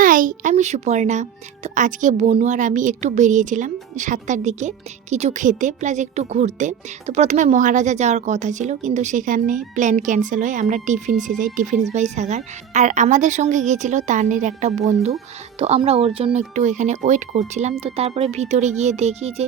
High, আমি সুপর্ণা। তো আজকে বনু আর আমি একটু বেরিয়েছিলাম ৭টার দিকে কিছু খেতে প্লাস একটু ঘুরতে। তো প্রথমে মহারাজা যাওয়ার কথা ছিল, কিন্তু সেখানে প্ল্যান ক্যান্সেল হয়। আমরা টিফিনসে যাই, টিফিনস বাই সাগার। আর আমাদের সঙ্গে গিয়েছিল তানের একটা বন্ধু। তো আমরা ওর জন্য একটু এখানে ওয়েট করছিলাম। তো তারপরে ভিতরে গিয়ে দেখি যে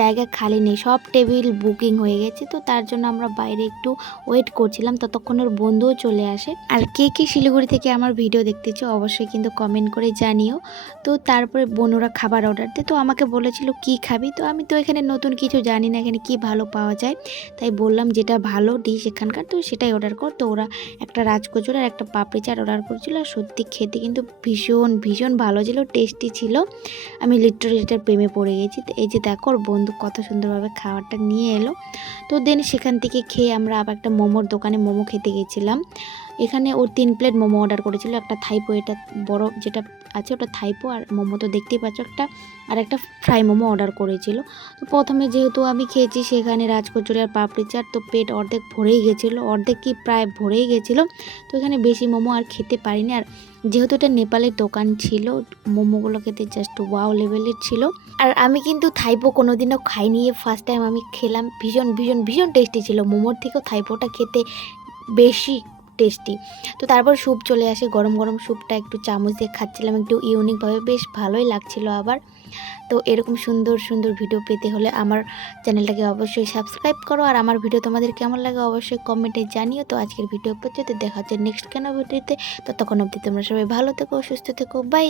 জায়গা খালি নেই, সব টেবিল বুকিং হয়ে গেছে। তো তার জন্য আমরা বাইরে একটু ওয়েট করছিলাম, ততক্ষণ ওর বন্ধুও চলে আসে। আর কে কে শিলিগুড়ি থেকে আমার ভিডিও দেখতেছো অবশ্যই কিন্তু কমেন্ট করে জানিও। তো তারপরে বোনরা খাবার অর্ডার দেয়, তো আমাকে বলেছিল কি খাবি। তো আমি তো এখানে নতুন কিছু জানি না, এখানে কি ভালো পাওয়া যায়, তাই বললাম যেটা ভালো ডিশ এখানকার তো সেটাই অর্ডার কর। তো ওরা একটা রাজকচুরি আর একটা পাপড়ি চাট অর্ডার করেছিল। আর সত্যি খেতে কিন্তু ভীষণ ভীষণ ভালো ছিল, টেস্টি ছিল। আমি লিটারালি এটার প্রেমে পড়ে গেছি। তো এই যে দেখো ওর বন্ধু কত সুন্দরভাবে খাবারটা নিয়ে এলো। তো দেন সেখান থেকে খেয়ে আমরা আবার একটা মোমোর দোকানে মোমো খেতে গেছিলাম। এখানে ওর 3 প্লেট মোমো অর্ডার করেছিল, একটা থাইপো, এটা বড় যেটা আছে ওটা থাইপো, আর মোমো তো দেখতেই পাচ্ছ একটা, আর একটা ফ্রাই মোমো অর্ডার করেছিল। তো প্রথমে যেহেতু আমি খেয়েছি সেখানে রাজকচুরি আর পাপড়ি চাট, তো পেট অর্ধেক ভরেই গেছিলো, অর্ধেক কি প্রায় ভরেই গেছিলো। তো এখানে বেশি মোমো আর খেতে পারিনি। আর যেহেতু এটা নেপালের দোকান ছিল, মোমোগুলো খেতে জাস্ট ওয়াও লেভেলের ছিল। আর আমি কিন্তু থাইপো কোনোদিনও খাইনি, ফার্স্ট টাইম আমি খেলাম। ভীষণ ভীষণ ভীষণ টেস্টি ছিল, মোমোর থেকেও থাইপোটা খেতে বেশি টেস্টি। তো তারপর স্যুপ চলে আসে, গরম গরম স্যুপটা একটু চামচ দিয়ে খাচ্ছিলাম, একটু ইউনিকভাবে, বেশ ভালোই লাগছিল আবার। তো এরকম সুন্দর সুন্দর ভিডিও পেতে হলে আমার চ্যানেলটাকে অবশ্যই সাবস্ক্রাইব করো। আর আমার ভিডিও তোমাদের কেমন লাগে অবশ্যই কমেন্টে জানিও। তো আজকের ভিডিও পর্যন্ত দেখা হচ্ছে নেক্সট কেন ভিডিওতে। ততক্ষণ অবধি তোমরা সবাই ভালো থেকো, সুস্থ থেকো, বাই।